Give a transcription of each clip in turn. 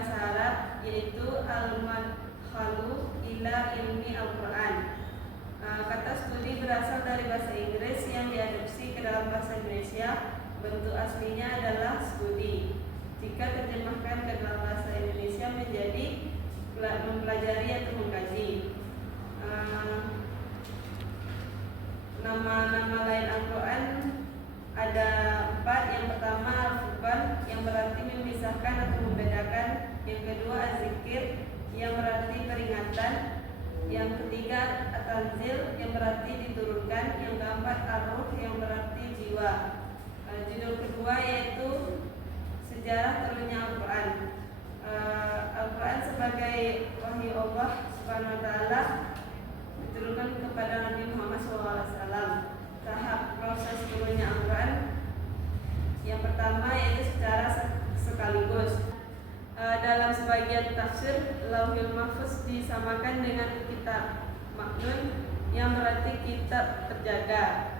bahasa Arab, yaitu al-madkhalu ila ilmi Al-Quran. Kata studi berasal dari bahasa Inggris yang diadopsi ke dalam bahasa Indonesia. Bentuk aslinya adalah studi. Jika terjemahkan ke dalam bahasa Indonesia menjadi mempelajari atau mengkaji. Nama-nama lain Al-Quran ada 4. Yang pertama Al-Furqan, yang berarti memisahkan atau membedakan. Yang kedua Az-Zikir, yang berarti peringatan. Yang ketiga At-Tanzil, yang berarti diturunkan. Yang keempat Ar-Ruh, yang berarti jiwa. Judul kedua yaitu sejarah turunnya Al-Quran. Al-Quran sebagai wahyu Allah Subhanahu wa taala diturunkan kepada Nabi Muhammad SAW. Tahap proses turunnya Al-Quran yang pertama yaitu secara sekaligus. Dalam sebagian tafsir, Lauhul Mahfuz disamakan dengan kitab maknun, yang berarti kitab terjaga.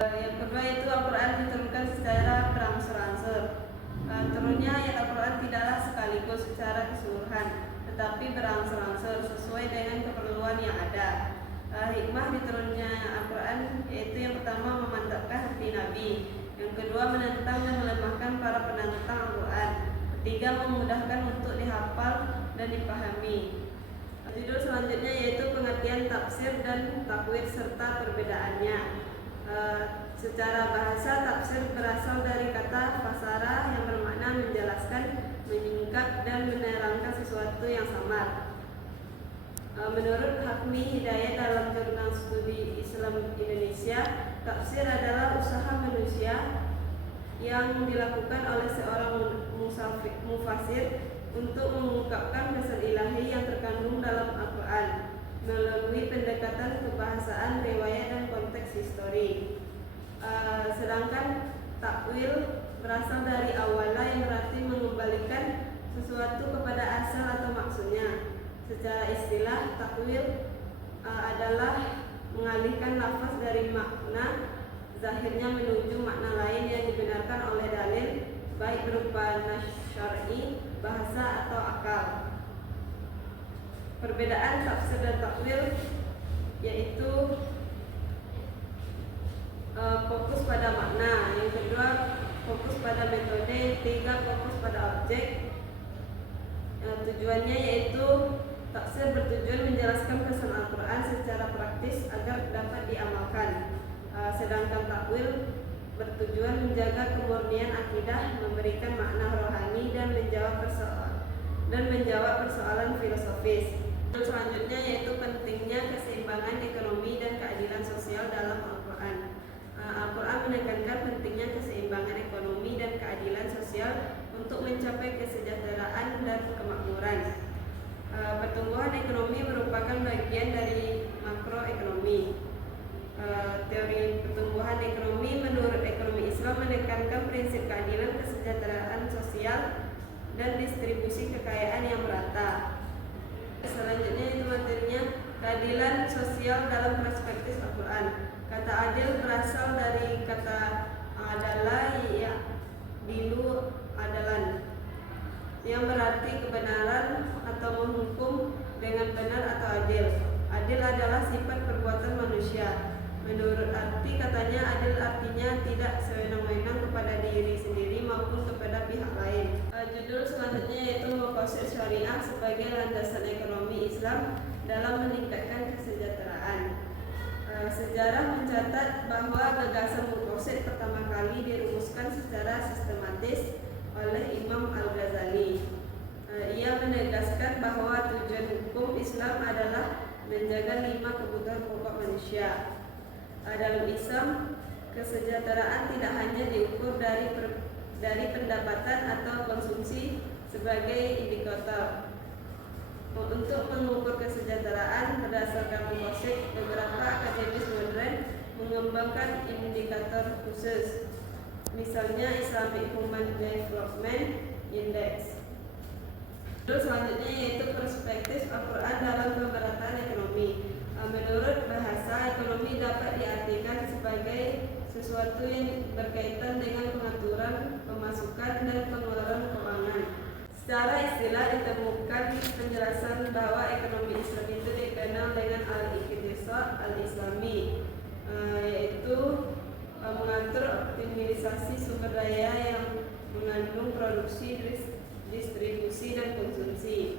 Yang kedua yaitu Al-Quran diturunkan secara berangsur-angsur. Turunnya ayat Al-Quran tidaklah sekaligus secara keseluruhan, tetapi berangsur-angsur sesuai dengan keperluan yang ada. Hikmah diturunnya Al-Quran yaitu yang pertama memantapkan hati Nabi, yang kedua menentang dan melemahkan para penentang Al-Quran, ketiga memudahkan untuk dihafal dan dipahami. Judul selanjutnya yaitu pengertian tafsir dan takwil serta perbedaannya. Secara bahasa, tafsir berasal dari kata fasara yang bermakna menjelaskan, menyingkap dan menerangkan sesuatu yang samar. Menurut Hakmi Hidayat dalam Jurnal Studi Islam Indonesia, tafsir adalah usaha manusia yang dilakukan oleh seorang mufasir untuk mengungkapkan pesan ilahi yang terkandung dalam Al-Quran melalui pendekatan kebahasaan, riwayat dan konteks histori. Sedangkan takwil berasal dari awala yang berarti mengembalikan sesuatu kepada asal atau maksudnya. Secara istilah, takwil adalah mengalihkan lafaz dari makna zahirnya menuju makna lain yang dibenarkan oleh dalil, baik berupa nas syar'i, bahasa atau akal. Perbedaan tafsir dan takwil yaitu fokus pada makna, yang kedua fokus pada metode, yang ketiga fokus pada objek. Tujuannya yaitu tafsir bertujuan menjelaskan pesan Al-Quran secara praktis agar dapat diamalkan, sedangkan takwil bertujuan menjaga kemurnian akidah, memberikan makna rohani dan menjawab persoalan filosofis. Selanjutnya yaitu pentingnya keseimbangan ekonomi dan keadilan sosial dalam Al-Quran. Al-Quran menekankan pentingnya keseimbangan ekonomi dan keadilan sosial untuk mencapai kesejahteraan dan kemakmuran. Pertumbuhan ekonomi merupakan bagian dari makroekonomi. Teori pertumbuhan ekonomi menurut ekonomi Islam menekankan prinsip keadilan, kesejahteraan sosial dan distribusi kekayaan yang merata. Selanjutnya itu materinya keadilan sosial dalam perspektif Al-Quran. Kata adil berasal dari kata adalah ya dilu adalan, yang berarti kebenaran atau menghukum dengan benar atau adil. Adil adalah sifat perbuatan manusia. Menurut arti katanya, adil artinya tidak sewenang-wenang kepada diri sendiri maupun kepada pihak lain. Judul selanjutnya yaitu maqasid syariah sebagai landasan ekonomi Islam dalam meningkatkan kesejahteraan. Sejarah mencatat bahwa gagasan maqasid pertama kali dirumuskan secara sistematis oleh Imam Al-Ghazali. Ia menegaskan bahwa tujuan hukum Islam adalah menjaga 5 kebutuhan pokok manusia. Dalam Islam, kesejahteraan tidak hanya diukur dari pendapatan atau konsumsi sebagai indikator. Untuk mengukur kesejahteraan berdasarkan maqasid, beberapa akademis modern mengembangkan indikator khusus. Misalnya Islamic Human Development Index. Terus selanjutnya yaitu perspektif Al-Quran dalam pemerataan ekonomi. Menurut bahasa, ekonomi dapat diartikan sebagai sesuatu yang berkaitan dengan pengaturan pemasukan dan pengeluaran keuangan. Secara istilah ditemukan penjelasan bahwa ekonomi Islam itu dikenal dengan al-iqtisad al-islami, yaitu mengatur optimalisasi sumber daya yang mengandung produksi, distribusi, dan konsumsi.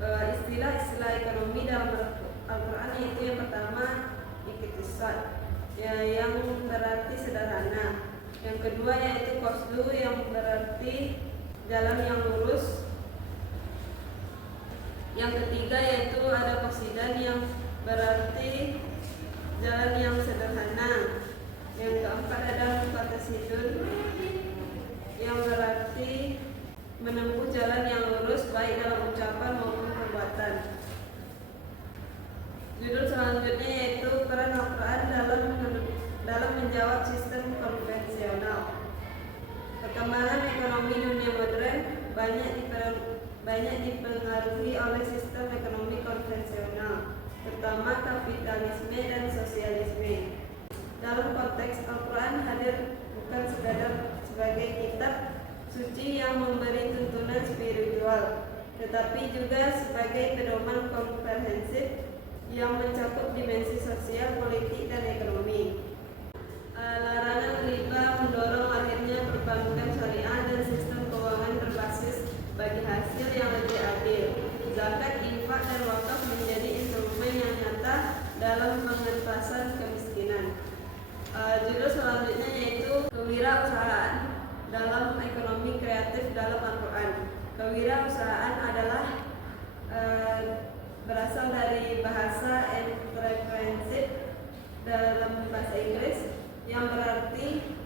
Istilah-istilah ekonomi dalam Al-Quran yaitu yang pertama iqtisad, yang berarti sederhana. Yang kedua yaitu qasdu, yang berarti jalan yang lurus. Yang ketiga yaitu ada qasidan, yang berarti jalan yang sederhana. Yang keempat ada muqtasidun, yang berarti menempuh jalan yang lurus baik dalam ucapan maupun perbuatan. Judul selanjutnya yaitu peran Al-Quran dalam menjawab sistem konvensional. Perkembangan ekonomi dunia modern banyak dipengaruhi oleh sistem ekonomi konvensional, terutama kapitalisme dan sosialisme. Dalam konteks Al-Quran hadir bukan sekadar sebagai kitab suci yang memberi tuntunan spiritual, tetapi juga sebagai pedoman komprehensif yang mencakup dimensi sosial, politik, dan ekonomi. Larangan riba mendorong lahirnya perbankan syariah dan sistem keuangan berbasis bagi hasil yang lebih adil. Zakat, infak, dan wakaf menjadi instrumen yang nyata dalam pengentasan kemiskinan. Judul selanjutnya yaitu kewirausahaan dalam ekonomi kreatif dalam Al-Quran. Kewirausahaan adalah berasal dari bahasa entrepreneurship dalam bahasa Inggris, yang berarti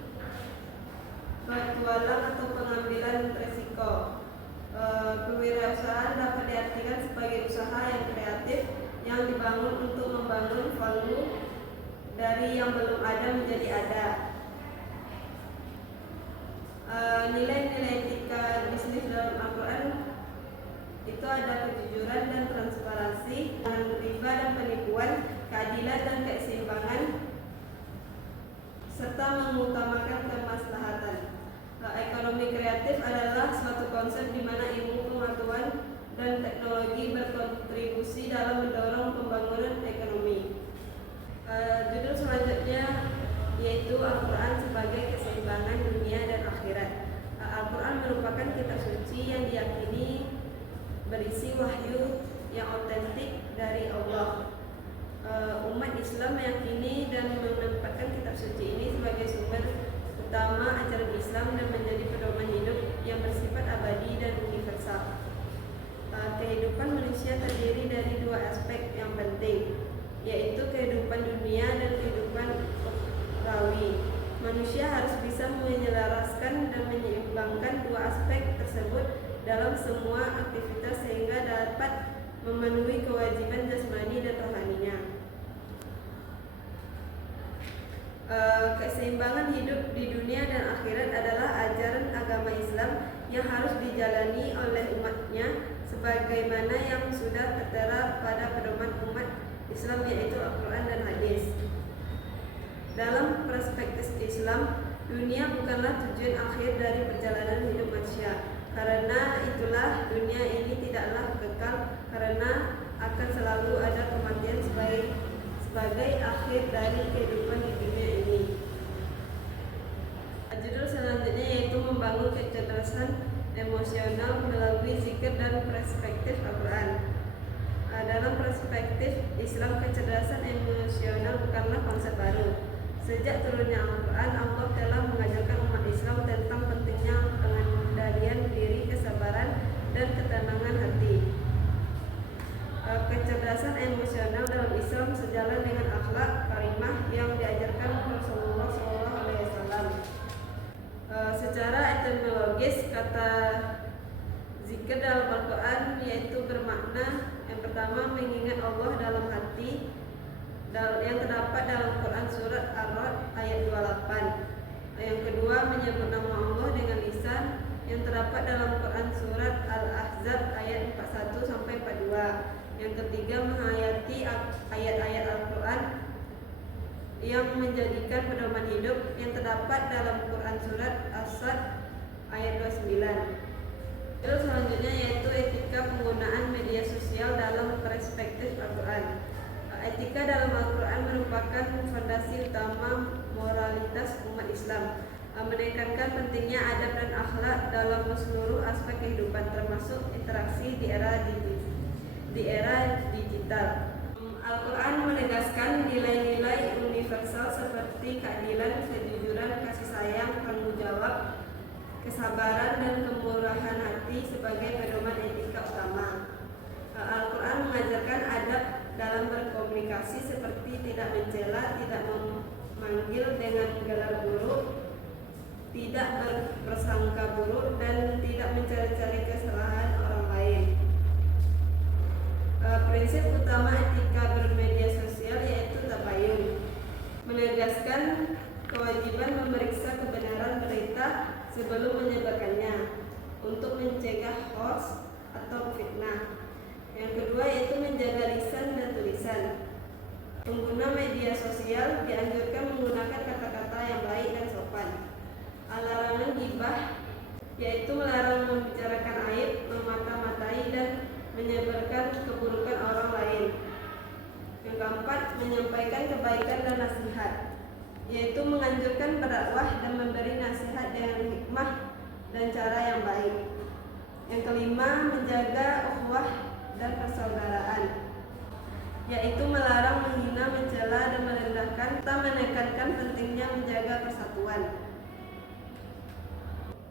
bertualang atau pengambilan risiko. Kewirausahaan dapat diartikan sebagai usaha yang kreatif yang dibangun untuk membangun value dari yang belum ada menjadi ada. Nilai-nilai etika bisnis dalam Al-Quran itu ada kejujuran dan transparansi, riba dan penipuan, keadilan dan keseimbangan, serta mengutamakan kemaslahatan. Ekonomi kreatif adalah suatu konsep di mana ilmu pengetahuan dan teknologi berkontribusi dalam mendorong pembangunan ekonomi. Judul selanjutnya yaitu Al-Quran sebagai keseimbangan dunia dan akhirat. Al-Quran merupakan kitab suci yang diyakini berisi wahyu yang otentik dari Allah. Umat Islam meyakini dan menempatkan kitab suci ini sebagai sumber utama ajaran Islam dan menjadi pedoman hidup yang bersifat abadi dan universal. Kehidupan manusia terdiri dari dua aspek yang penting, yaitu kehidupan dunia dan kehidupan ukhrawi. Manusia harus bisa menyelaraskan dan menyeimbangkan dua aspek tersebut dalam semua aktivitas sehingga dapat memenuhi kewajiban jasmani dan rohaninya. Keseimbangan hidup di dunia dan akhirat adalah ajaran agama Islam yang harus dijalani oleh umatnya sebagaimana yang sudah tertera pada pedoman umat Islam yaitu Al-Quran dan hadis. Dalam perspektif Islam, dunia bukanlah tujuan akhir dari perjalanan hidup manusia. Karena itulah dunia ini tidaklah kekal, karena akan selalu ada kematian sebagai akhir dari kehidupan di dunia ini. Judul selanjutnya yaitu membangun kecerdasan emosional melalui zikir dan perspektif Al-Quran. Dalam perspektif Islam, kecerdasan emosional bukanlah konsep baru. Sejak turunnya Al-Quran, Allah telah mengajarkan umat Islam tentang pentingnya pengendalian diri, kesabaran, dan ketenangan hati. Kecerdasan emosional dalam Islam sejalan dengan akhlak karimah yang diajarkan Rasulullah SAW. Secara etimologis, kata zikir dalam Al-Quran yaitu bermakna yang pertama mengingat Allah dalam hati, yang terdapat dalam Quran surat Ar-Ra'd ayat 28. Yang kedua menyebut nama Allah dengan lisan, yang terdapat dalam Quran surat Al-Ahzab ayat 41 sampai 42. Yang ketiga menghayati ayat-ayat Al-Quran yang menjadikan pedoman hidup, yang terdapat dalam Quran surat As-Sad ayat 29. Terus selanjutnya yaitu etika penggunaan media sosial dalam perspektif Al-Quran. Etika dalam Al-Quran merupakan fondasi utama moralitas umat Islam, menekankan pentingnya adab dan akhlak dalam seluruh aspek kehidupan, termasuk interaksi di era digital. Al-Quran menegaskan nilai-nilai universal seperti keadilan, kejujuran, kasih sayang, tanggung jawab, kesabaran, dan kemurahan hati sebagai pedoman etika utama. Al-Quran mengajarkan adab dalam berkomunikasi seperti tidak mencela, tidak memanggil dengan gelar buruk, tidak berprasangka buruk, dan tidak mencari-cari kesalahan orang lain. Prinsip utama etika bermedia sosial yaitu tabayun, menegaskan kewajiban memeriksa kebenaran berita sebelum menyebarkannya untuk mencegah hoax atau fitnah. Yang kedua yaitu menjaga lisan dan tulisan. Pengguna media sosial dianjurkan menggunakan kata-kata yang baik dan sopan. Larangan ghibah yaitu melarang membicarakan aib, memata-matai, dan menyebarkan keburukan orang lain. Yang keempat, menyampaikan kebaikan dan nasihat, yaitu menganjurkan berdakwah dan memberi nasihat dengan hikmah dan cara yang baik. Yang kelima, menjaga ukhuwah dan persaudaraan, yaitu melarang menghina, mencela, dan merendahkan, serta menekankan pentingnya menjaga persatuan.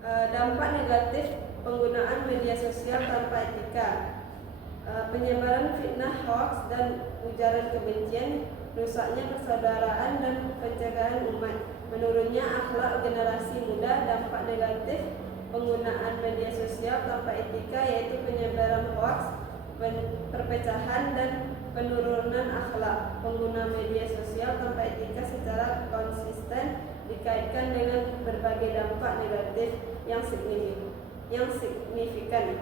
Dampak negatif penggunaan media sosial tanpa etika: penyebaran fitnah, hoax, dan ujaran kebencian, rusaknya persaudaraan dan pencegahan umat, menurunnya akhlak generasi muda. Dampak negatif penggunaan media sosial tanpa etika yaitu penyebaran hoax, perpecahan, dan penurunan akhlak. Pengguna media sosial tanpa etika secara konsisten dikaitkan dengan berbagai dampak negatif yang signifikan,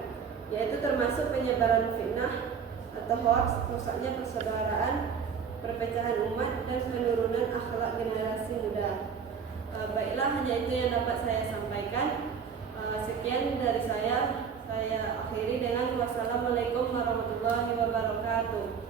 yaitu termasuk penyebaran fitnah atau hoax, rusaknya persaudaraan, perpecahan umat, dan penurunan akhlak generasi muda. Baiklah, hanya itu yang dapat saya sampaikan. Sekian dari saya akhiri dengan wassalamualaikum warahmatullahi wabarakatuh.